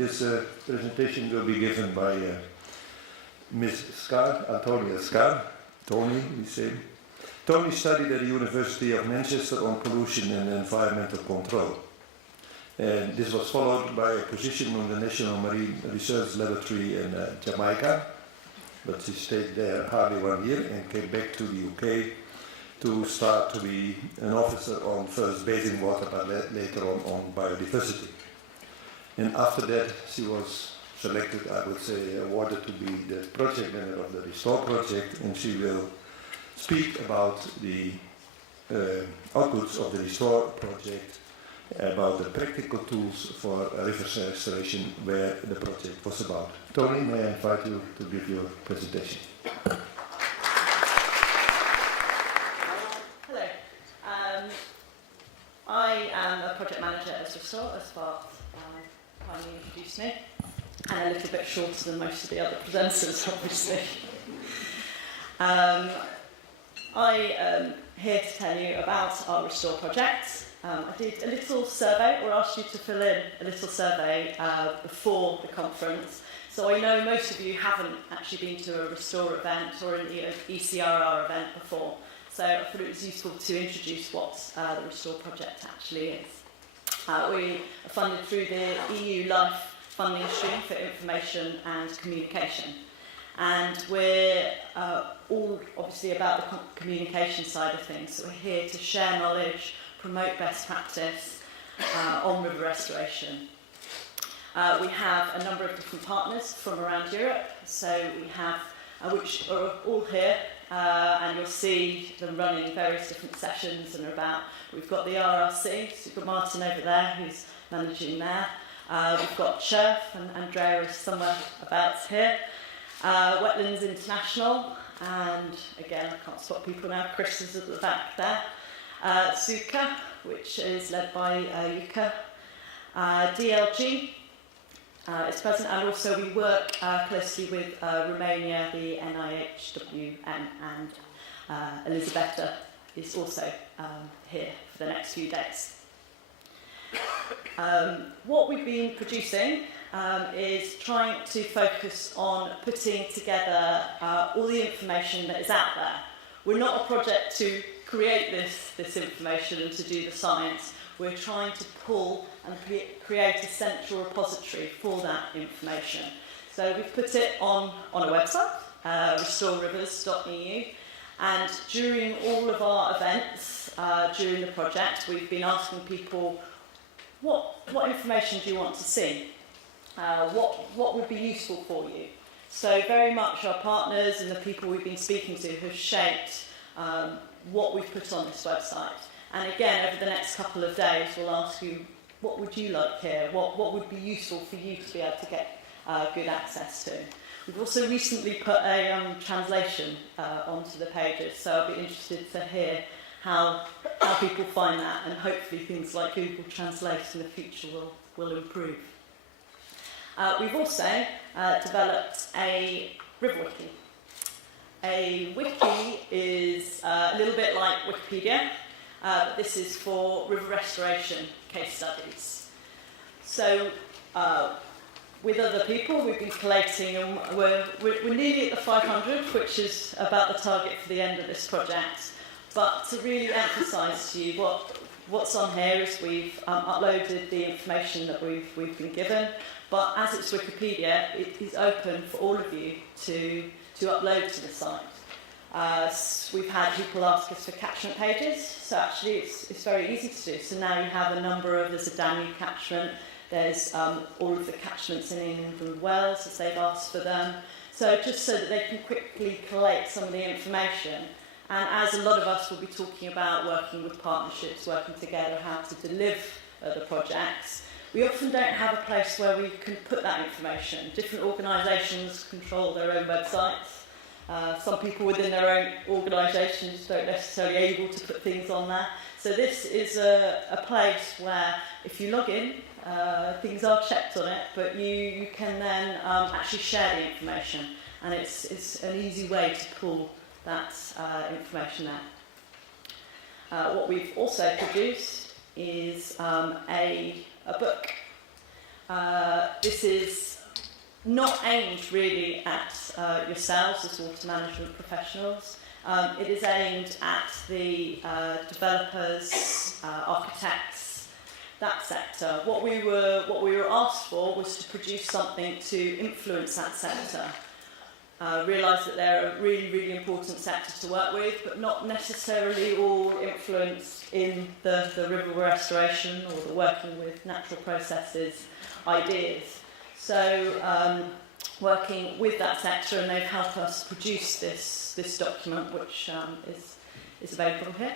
This presentation will be given by Ms. Scarr, Antonia Scarr. Tony, we say. Tony studied at the University of Manchester on pollution and environmental control. And this was followed by a position on the National Marine Research Laboratory in Jamaica, but she stayed there hardly 1 year and came back to the UK to start to be an officer on first bathing water, but later on biodiversity. And after that, she was selected, I would say, awarded to be the project manager of the Restore project, and she will speak about the outputs of the Restore project, about the practical tools for river restoration, where the project was about. Tony, may I invite you to give your presentation? Hello. I am a project manager at Restore, as Bart kindly introduced me, and a little bit shorter than most of the other presenters, obviously. I am here to tell you about our Restore project. I did a little survey, or asked you to fill in a little survey before the conference. So I know most of you haven't actually been to a Restore event or an ECRR event before. So I thought it was useful to introduce what the Restore project actually is. We are funded through the EU Life funding stream for information and communication. And we're all obviously about the communication side of things. So we're here to share knowledge, promote best practice on river restoration. We have a number of different partners from around Europe. So we have, which are all here, and you'll see them running various different sessions and are about. We've got the RRC, so we've got Martin over there who's managing there. We've got Cherf, and Andrea is somewhere about here. Wetlands International, and again, I can't spot people now, Chris is at the back there. Suka, which is led by Yuka. DLG is present, and also we work closely with Romania, the NIHWN, and Elisabetta is also here for the next few days. What we've been producing is trying to focus on putting together all the information that is out there. We're not a project to create this information and to do the science. We're trying to pull and create a central repository for that information. So we've put it on a website, restorerivers.eu, and during all of our events during the project, we've been asking people, what information do you want to see? What would be useful for you? So very much our partners and the people we've been speaking to have shaped what we've put on this website. And again, over the next couple of days, we'll ask you, what would you like here? What would be useful for you to be able to get good access to? We've also recently put a translation onto the pages, so I'll be interested to hear how people find that, and hopefully things like Google Translate in the future will improve. We've also developed a river wiki. A wiki is a little bit like Wikipedia, but this is for river restoration case studies. So with other people, we've been collating, and we're nearly at the 500, which is about the target for the end of this project. But to really emphasise to you what's on here is we've uploaded the information that we've been given, but as it's Wikipedia, it is open for all of you to upload to the site. We've had people ask us for catchment pages, so actually it's very easy to do. So now you have a number of, there's a Danube catchment, there's all of the catchments in England and Wales as they've asked for them. So just so that they can quickly collate some of the information. And as a lot of us will be talking about working with partnerships, working together, how to deliver the projects, we often don't have a place where we can put that information. Different organisations control their own websites. Some people within their own organisations don't necessarily able to put things on there. So this is a place where if you log in, things are checked on it, but you can then actually share the information. And it's an easy way to pull that information out. What we've also produced is a book. This is not aimed really at yourselves as water management professionals. It is aimed at the developers, architects, that sector. What we were asked for was to produce something to influence that sector. Realise that they're a really, really important sector to work with, but not necessarily all influenced in the river restoration or the working with natural processes ideas. So working with that sector, and they've helped us produce this document, which is available here.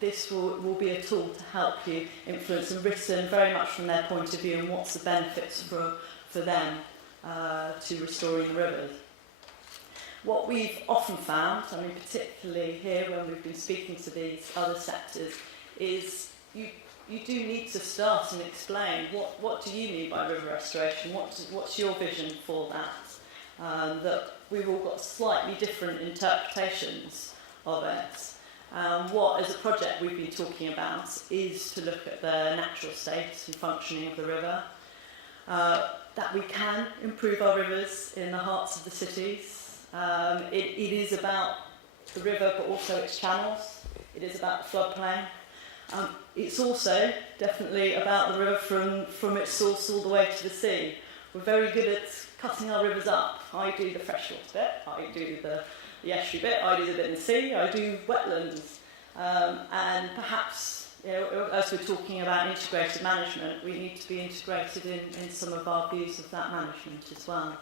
This will be a tool to help you influence, and written very much from their point of view and what's the benefits for them to restoring the rivers. What we've often found, I mean particularly here when we've been speaking to these other sectors, is you do need to start and explain what do you mean by river restoration, what's your vision for that, that we've all got slightly different interpretations of it. What as a project we've been talking about is to look at the natural state and functioning of the river, that we can improve our rivers in the hearts of the cities. It is about the river but also its channels. It is about the floodplain. It's also definitely about the river from its source all the way to the sea. We're very good at cutting our rivers up. I do the freshwater bit, I do the estuary bit, I do the bit in the sea, I do wetlands. And perhaps, you know, as we're talking about integrated management, we need to be integrated in some of our views of that management as well.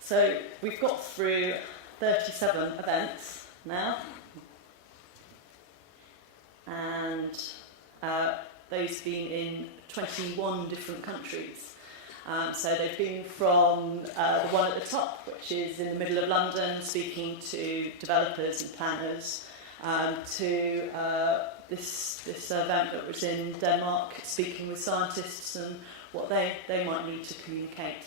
So we've got through 37 events now, and those have been in 21 different countries. So they've been from the one at the top, which is in the middle of London, speaking to developers and planners, to this event that was in Denmark, speaking with scientists and what they might need to communicate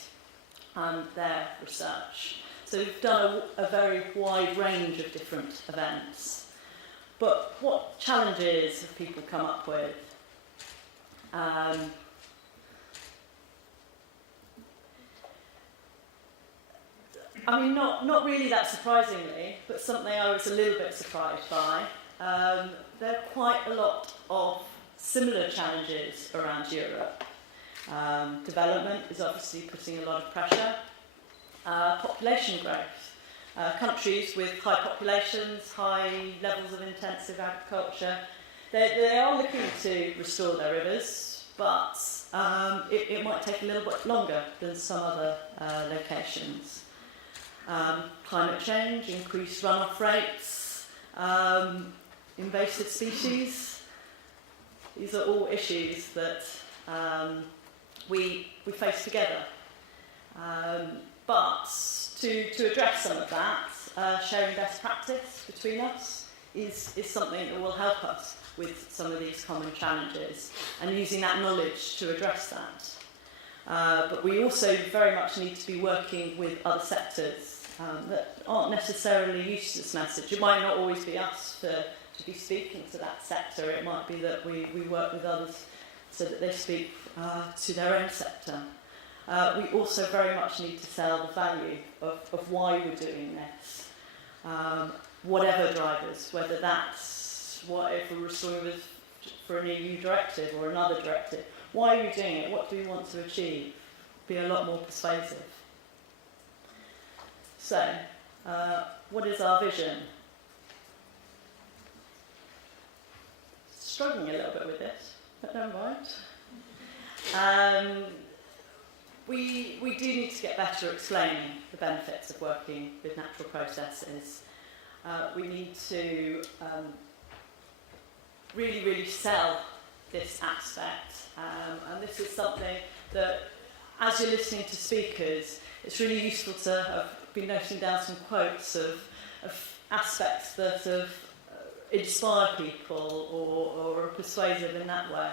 their research. So we've done a very wide range of different events. But what challenges have people come up with? I mean, not really that surprisingly, but something I was a little bit surprised by. There are quite a lot of similar challenges around Europe. Development is obviously putting a lot of pressure. Population growth. Countries with high populations, high levels of intensive agriculture, they are looking to restore their rivers, but it might take a little bit longer than some other locations. Climate change, increased runoff rates, invasive species. These are all issues that we face together. But to address some of that, sharing best practice between us is something that will help us with some of these common challenges, and using that knowledge to address that. But we also very much need to be working with other sectors that aren't necessarily used to this message. It might not always be us to be speaking to that sector. It might be that we work with others so that they speak to their own sector. We also very much need to sell the value of why we're doing this. Whatever drivers, whether that's if we're restoring this for an EU directive or another directive, why are we doing it? What do we want to achieve? Be a lot more persuasive. So, what is our vision? Struggling a little bit with this, but never mind. We do need to get better at explaining the benefits of working with natural processes. We need to really sell this aspect. And this is something that, as you're listening to speakers, it's really useful to have been noting down some quotes of aspects that have inspired people or are persuasive in that way.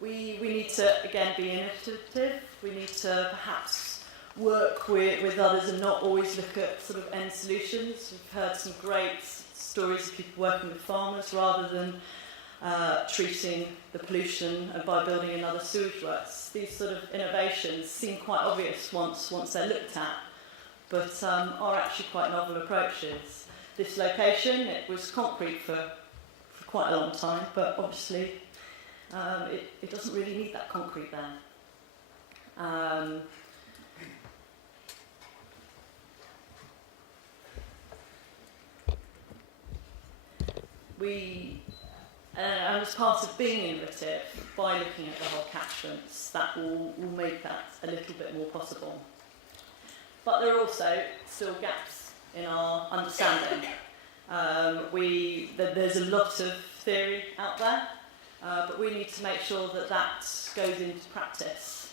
We need to, again, be innovative. We need to perhaps work with others and not always look at sort of end solutions. We've heard some great stories of people working with farmers rather than treating the pollution by building another sewage works. These sort of innovations seem quite obvious once they're looked at, but are actually quite novel approaches. This location, it was concrete for quite a long time, but obviously it doesn't really need that concrete there. And as part of being innovative, by looking at the whole catchments, that will make that a little bit more possible. But there are also still gaps in our understanding. There's a lot of theory out there, but we need to make sure that that goes into practice.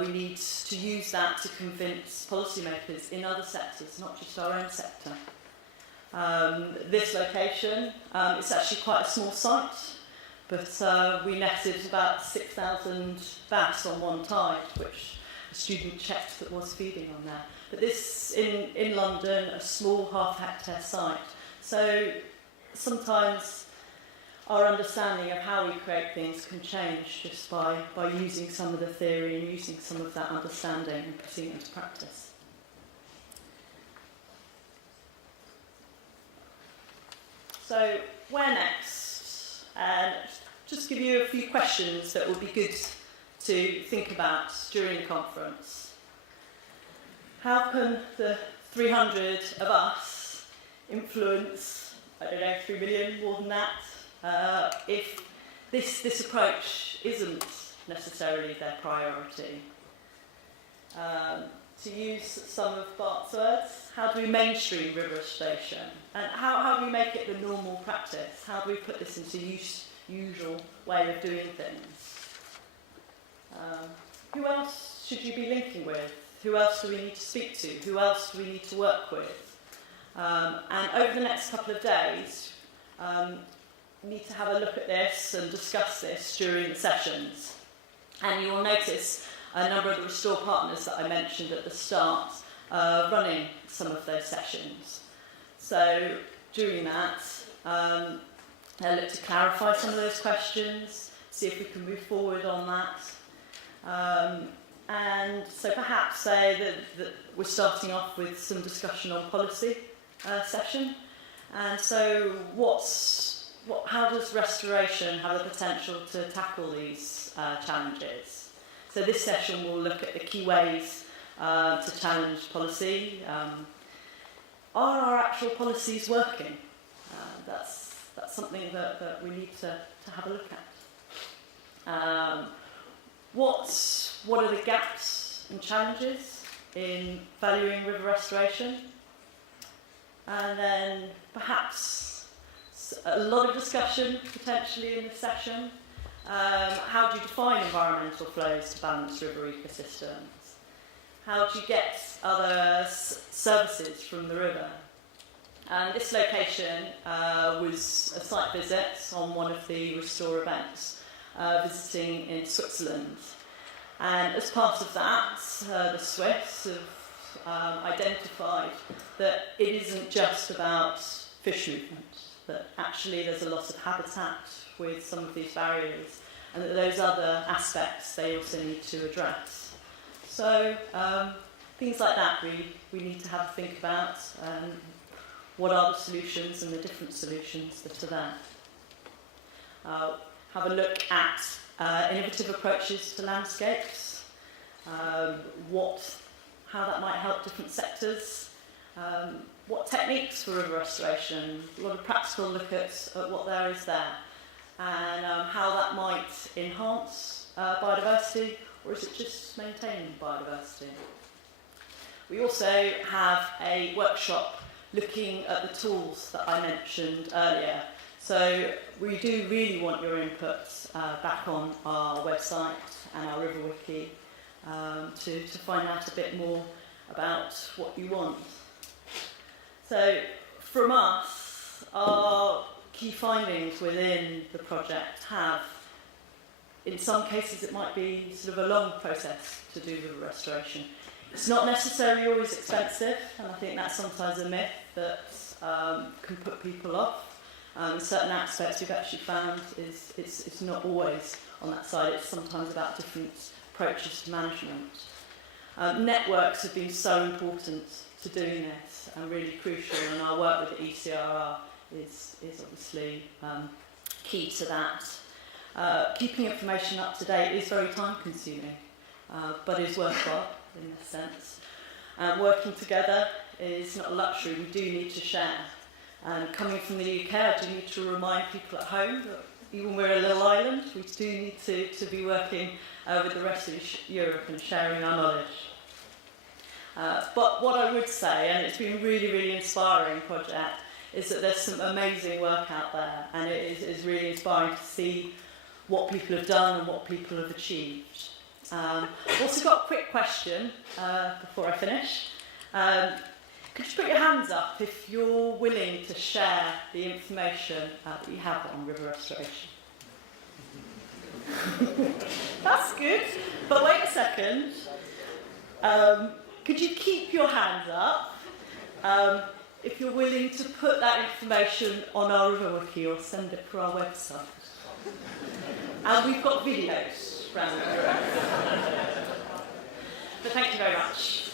We need to use that to convince policymakers in other sectors, not just our own sector. This location, it's actually quite a small site, but we netted about 6,000 bass on one tide, which a student checked that was feeding on there. But this, in London, a small half-hectare site. So sometimes our understanding of how we create things can change just by using some of the theory and using some of that understanding and putting it into practice. So, where next? And just give you a few questions that would be good to think about during the conference. How can the 300 of us influence, 3 million, more than that, if this approach isn't necessarily their priority? To use some of Bart's words, how do we mainstream river restoration? And how do we make it the normal practice? How do we put this into usual way of doing things? Who else should you be linking with? Who else do we need to speak to? Who else do we need to work with? And over the next couple of days, we need to have a look at this and discuss this during the sessions. And you will notice a number of the Restore partners that I mentioned at the start running some of those sessions. So during that, I'll look to clarify some of those questions, see if we can move forward on that. And so perhaps say that we're starting off with some discussion on policy session. And so how does restoration have the potential to tackle these challenges? So this session will look at the key ways to challenge policy. Are our actual policies working? That's something that we need to have a look at. What are the gaps and challenges in valuing river restoration? And then perhaps a lot of discussion potentially in this session. How do you define environmental flows to balance river ecosystems? How do you get other services from the river? And this location was a site visit on one of the Restore events, visiting in Switzerland. And as part of that, the Swiss have identified that it isn't just about fish movement, that actually there's a loss of habitat with some of these barriers, and that those other aspects they also need to address. So things like that we need to have a think about. What are the solutions and the different solutions that are there? Have a look at innovative approaches to landscapes, how that might help different sectors, what techniques for river restoration, a lot of practical look at what there is there, and how that might enhance biodiversity, or is it just maintaining biodiversity? We also have a workshop looking at the tools that I mentioned earlier. So we do really want your input back on our website and our River Wiki to find out a bit more about what you want. So from us, our key findings within the project have, in some cases it might be sort of a long process to do river restoration. It's not necessarily always expensive, and I think that's sometimes a myth that can put people off. In certain aspects we've actually found it's not always on that side, it's sometimes about different approaches to management. Networks have been so important to doing this and really crucial, and our work with the ECRR is obviously key to that. Keeping information up to date is very time consuming, but is worthwhile in this sense. Working together is not a luxury, we do need to share. And coming from the UK, I do need to remind people at home that even we're a little island, we do need to be working with the rest of Europe and sharing our knowledge. But what I would say, and it's been a really, really inspiring project, is that there's some amazing work out there, and it is really inspiring to see what people have done and what people have achieved. I've also got a quick question before I finish. Could you put your hands up if you're willing to share the information that you have on river restoration? That's good, but wait a second. Could you keep your hands up if you're willing to put that information on our River Wiki or send it through our website? And we've got videos around the room. But thank you very much.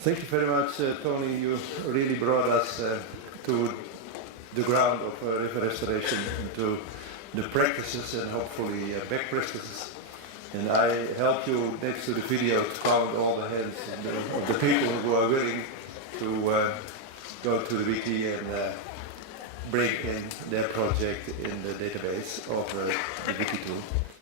Thank you very much, Tony. You really brought us to the ground of river restoration, to the practices and hopefully best practices. And I help you next to the video to count all the hands of the people who are willing to go to the wiki and bring in their project in the database of the wiki tool.